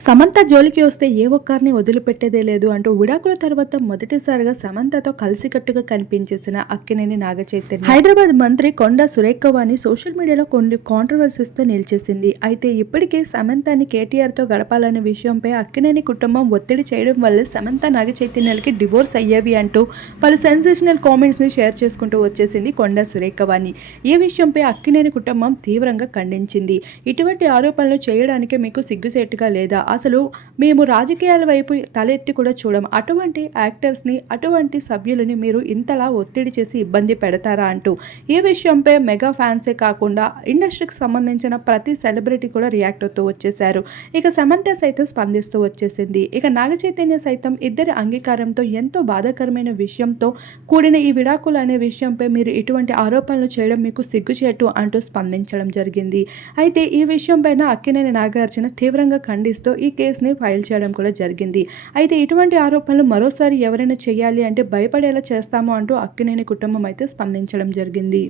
సమంత జోలికి వస్తే ఏ ఒక్కరిని వదిలిపెట్టేదే లేదు అంటూ విడాకుల తర్వాత మొదటిసారిగా సమంతతో కలిసికట్టుగా కనిపించేసిన అక్కినేని నాగచైతన్య హైదరాబాద్ మంత్రి కొండా సురేఖవాణి సోషల్ మీడియాలో కొన్ని కాంట్రవర్సీస్ తో నిలిచేసింది. అయితే ఇప్పటికే సమంతని కేటీఆర్ తో గడపాలనే విషయంపై అక్కినేని కుటుంబం ఒత్తిడి చేయడం వల్ల సమంత నాగచైతన్యాలకి డివోర్స్ అయ్యేవి అంటూ పలు సెన్సేషనల్ కామెంట్స్ ని షేర్ చేసుకుంటూ వచ్చేసింది కొండా సురేఖవాణి. ఈ విషయంపై అక్కినేని కుటుంబం తీవ్రంగా ఖండించింది. ఇటువంటి ఆరోపణలు చేయడానికి మీకు సిగ్గుసేటుగా లేదా? అసలు మేము రాజకీయాల వైపు తలెత్తి కూడా చూడం. అటువంటి యాక్టర్స్ని, అటువంటి సభ్యులని మీరు ఇంతలా ఒత్తిడి చేసి ఇబ్బంది పెడతారా అంటూ ఈ విషయంపై మెగా ఫ్యాన్సే కాకుండా ఇండస్ట్రీకి సంబంధించిన ప్రతి సెలబ్రిటీ కూడా రియాక్ట్ అవుతూ వచ్చేశారు. ఇక సమంత సైతం స్పందిస్తూ వచ్చేసింది. ఇక నాగచైతన్య సైతం ఇద్దరి అంగీకారంతో ఎంతో బాధాకరమైన విషయంతో కూడిన ఈ విడాకులు అనే విషయంపై మీరు ఇటువంటి ఆరోపణలు చేయడం మీకు సిగ్గుచేటు అంటూ స్పందించడం జరిగింది. అయితే ఈ విషయం పైన అక్కినేని నాగార్జున తీవ్రంగా ఖండిస్తూ ఈ కేసుని ఫైల్ చేయడం కూడా జరిగింది. అయితే ఇటువంటి ఆరోపణలు మరోసారి ఎవరైనా చేయాలి అంటే భయపడేలా చేస్తాము అంటూ అక్కినేని కుటుంబం అయితే స్పందించడం జరిగింది.